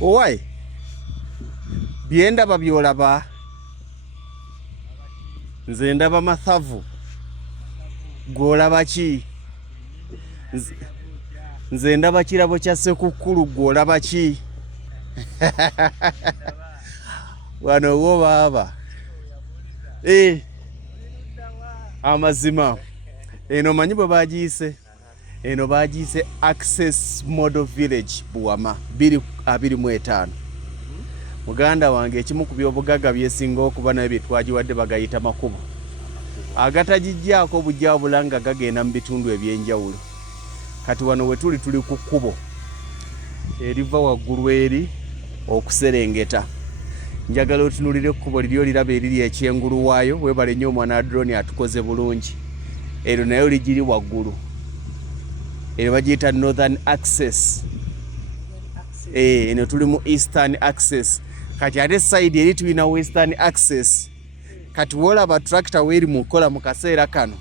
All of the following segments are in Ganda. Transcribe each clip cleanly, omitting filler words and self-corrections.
Owai byendaba byolaba nze ndaba mathavu gwolaba ki? Nze ndaba kirabo kya Ssekukkulu gwolaba ki? Wano wo baaba amazima eno manyi bwe bagiyise? Eno bagiyise Access Model Village Buwama 2025. Muganda wange ekimu ku byobugagga byesinga okuba naye byetwagiwadde bagayita makubo agatagijjaako bujjabula nga gagenda mu bitundu ebyenjawulo. Kati wano we tuli ku kkubo eriva waggulu eri okuserengeta. Njagala otunulire ekkubo liryo liraba eriri ekyengulu waayo. Webale nnyo omwana drone atukoze bulungi. Ero nayo ligiri waggulu. Ero bagiyita Northern Access. Eno tuli mu Eastern Access. Kati ate side eri tulina Western Access. Kati wolaba tractor weri mukola mu kaseera kano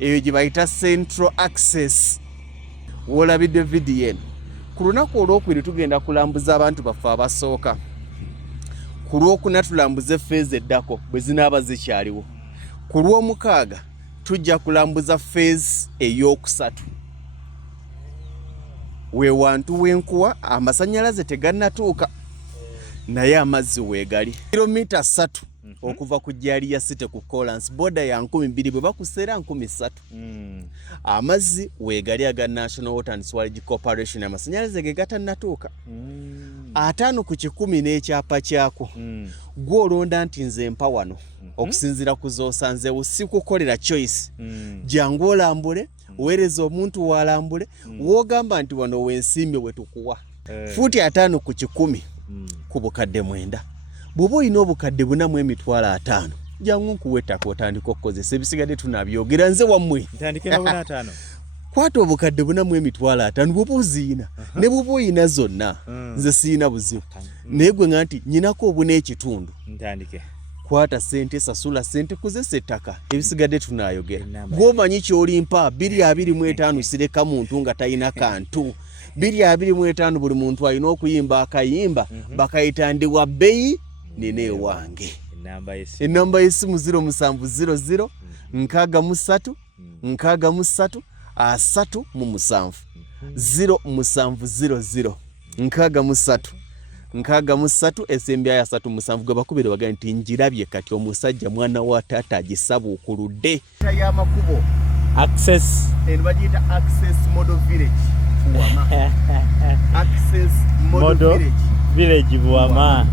eyo gye bayita Central Access. Wolabidde video eno. Ku lunaku olwokubiri tugenda kulambuza abantu baffe abasooka. Ku lwokuna tulambuze phase eddako bwe zinaaba zikyaliwo. Ku lwomukaaga tujja kulambuza phase ey'okusatu. We wantu wenkuwa amasannyalaze tegannatuuka naye amazzi weegali. Kilomita 3 okuva ku Jaliya City ku Collins border ya 2000 bwe bakuseera 3000. Amazzi weegali aga National Water and Sewerage Corporation amasannyalaze ge gatannatuuka. 5 ku 10 n'ekyapa kyako. Gwe olonda nti nze mpa wano okusinziira ku z'osanzeewo si kukolera choice. Jangu olambule weereza omuntu walambule wogamba nti wano wensimbe wetukuwa futi 5 ku 10 ku bukadde 9. Bw'oba olina obukadde 4,500 jangu nkuwa ettaka otandika okukozesa ebisigadde tunabyogera nze wammwe. Ntandike na 5. Kwata obukadde 4,500 bw'oba oziina ne bw'oba oyina zonna nze siina buzibu naye gwe nga nti nyinako obu n'ekitundu ntandike. Kwata sente sasula sente kuzesa ettaka ebisigadde tunayogera. Gw'omanyi ky'olimpa 225 sireka muntu nga talina kantu. 225 buli muntu alina okuyimba akayimba bakayita ndi wa bbeeyi nene wange. Enamba y'essimu 0700 63 63 37 0700 63 63 esembya ya 37 gwe bakubire bagani nti njirabye kati omusajja mwana wa taata agisaba okuludde. Ya makubo Access eno bagiyita Access Model Village Buwama. Access Model Village Buwama.